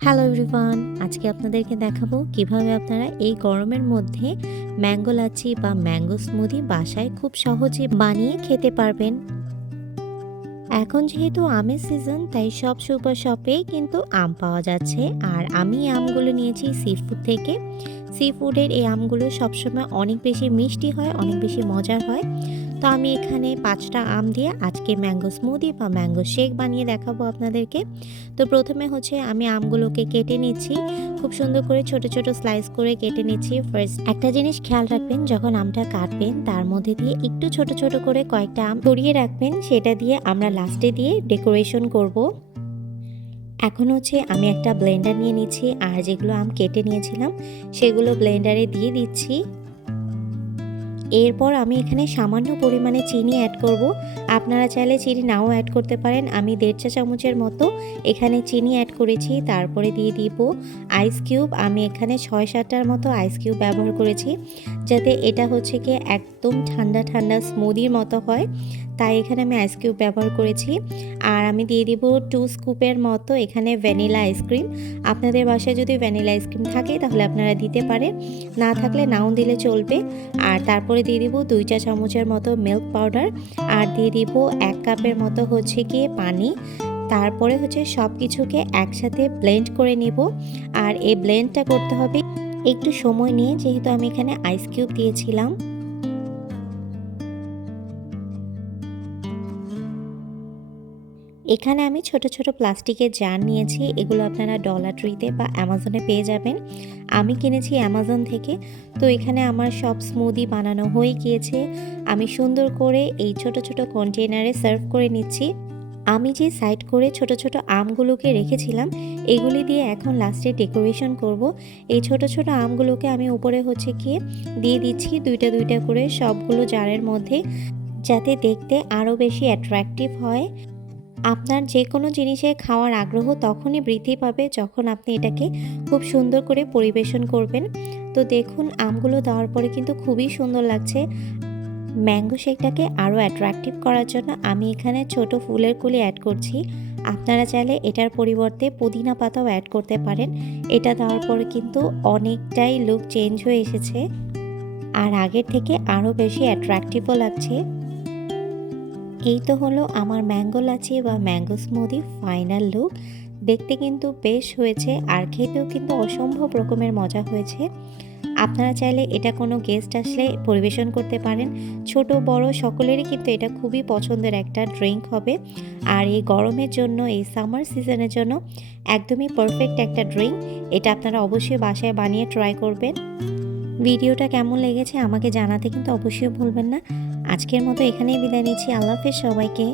Hello everyone, আজকে আপনাদেরকে দেখাবো কিভাবে আপনারা এই গরমের মধ্যে ম্যাঙ্গো লাচ্ছি বা ম্যাঙ্গো স্মুদি বাসায় খুব সহজে বানিয়ে খেতে পারবেন। এখন যেহেতু আমের সিজন, তাই সব সুপার শপেই কিন্তু আম পাওয়া যাচ্ছে। আর আমি এই আমগুলো নিয়েছি সি ফুড থেকে। সি ফুডের এই আমগুলো সবসময় অনেক বেশি মিষ্টি হয়, অনেক বেশি মজার হয়। তো আমি এখানে 5টা আম দিয়ে আজকে ম্যাঙ্গো স্মুদি বা ম্যাঙ্গো শেক বানিয়ে দেখাবো আপনাদেরকে। তো প্রথমে হচ্ছে আমি আমগুলোকে কেটে নিচ্ছি, খুব সুন্দর করে ছোট ছোট স্লাইস করে কেটে নিচ্ছি। ফার্স্ট একটা জিনিস খেয়াল রাখবেন, যখন আমটা কাটবেন তার মধ্যে দিয়ে একটু ছোট ছোট করে কয়েকটা আম ছড়িয়ে রাখবেন, সেটা দিয়ে আমরা লাস্টে দিয়ে ডেকোরেশন করব। এখন হচ্ছে আমি একটা ব্লেন্ডার নিয়ে নিচ্ছি, আর যেগুলো আম কেটে নিয়েছিলাম সেগুলো ব্লেন্ডারে দিয়ে দিচ্ছি। এরপর আমি এখানে সামান্য পরিমাণে চিনি অ্যাড করব। আপনারা চাইলে চিনি নাও অ্যাড করতে পারেন। আমি 1.5 চা চামচের মতো এখানে চিনি অ্যাড করেছি। তারপরে দিয়ে দিব আইস কিউব। আমি এখানে 6-7টার মতো আইস কিউব ব্যবহার করেছি, যাতে এটা হচ্ছে কি একদম ঠান্ডা ঠান্ডা স্মুদির মতো হয়। তাই এখানে আমি আইস কিউব ব্যবহার করেছি। আর আমি দিয়ে দিব 2 স্কুপের মতো এখানে ভ্যানিলা আইসক্রিম। আপনাদের বাসায় যদি ভ্যানিলা আইসক্রিম থাকে তাহলে আপনারা দিতে পারেন, না থাকলে নাও দিলে চলবে। আর তারপরে দিয়ে দিব 2 চা চামচের মতো মিল্ক পাউডার, আর দিয়ে দিব 1 কাপের মতো হচ্ছে গিয়ে পানি। তারপরে হচ্ছে সব কিছুকে একসাথে ব্লেন্ড করে নিব। আর এই ব্লেন্ডটা করতে হবে একটু সময় নিয়ে, যেহেতু আমি এখানে আইস কিউব দিয়েছিলাম। এখানে আমি ছোট ছোট প্লাস্টিকের জার নিয়েছি। এগুলো আপনারা ডলার ট্রিতে বা অ্যামাজনে পেয়ে যাবেন। আমি কিনেছি অ্যামাজন থেকে। তো এখানে আমার সব স্মুদি বানানো হয়ে গিয়েছে। আমি সুন্দর করে এই ছোট ছোট কন্টেনারে সার্ভ করে নিচ্ছি। আমি যে সাইড করে ছোট ছোট আমগুলোকে রেখেছিলাম, এগুলি দিয়ে এখন লাস্টে ডেকোরেশন করব। এই ছোট ছোট আমগুলোকে আমি উপরে হচ্ছে গিয়ে দিয়ে দিচ্ছি দুইটা দুইটা করে সবগুলো জারের মধ্যে, যাতে দেখতে আরও বেশি অ্যাট্রাকটিভ হয়। আপনার যে কোনো জিনিসে খাওয়ার আগ্রহ তখনই বৃদ্ধি পাবে যখন আপনি এটাকে খুব সুন্দর করে পরিবেশন করবেন। তো দেখুন, আমগুলো দেওয়ার পরে কিন্তু খুবই সুন্দর লাগছে। ম্যাঙ্গো শেকটাকে আরও অ্যাট্রাকটিভ করার জন্য আমি এখানে ছোট ফুলের কলি অ্যাড করছি। আপনারা চাইলে এটার পরিবর্তে পুদিনা পাতাও অ্যাড করতে পারেন। এটা দেওয়ার পরে কিন্তু অনেকটাই লুক চেঞ্জ হয়ে এসেছে, আর আগের থেকে আরও বেশি অ্যাট্রাকটিভও লাগছে। এই তো হলো আমার ম্যাঙ্গো লাচি বা ম্যাঙ্গো স্মুদি ফাইনাল লুক। দেখতে কিন্তু বেশ হয়েছে, আর খেতেও কিন্তু অসম্ভব রকমের মজা হয়েছে। আপনারা চাইলে এটা কোনো গেস্ট আসলে পরিবেশন করতে পারেন। ছোট বড় সকলেরই কিন্তু এটা খুবই পছন্দের একটা ড্রিঙ্ক হবে। আর এই গরমের জন্য, এই সামার সিজনের জন্য একদমই পারফেক্ট একটা ড্রিঙ্ক। এটা আপনারা অবশ্যই বাসায় বানিয়ে ট্রাই করবেন। ভিডিওটা কেমন লেগেছে আমাকে জানাতে কিন্তু অবশ্যই ভুলবেন না। আজকের মতো এখানেই বিদায় নিচ্ছি। আল্লাহ হাফেজ সবাইকে।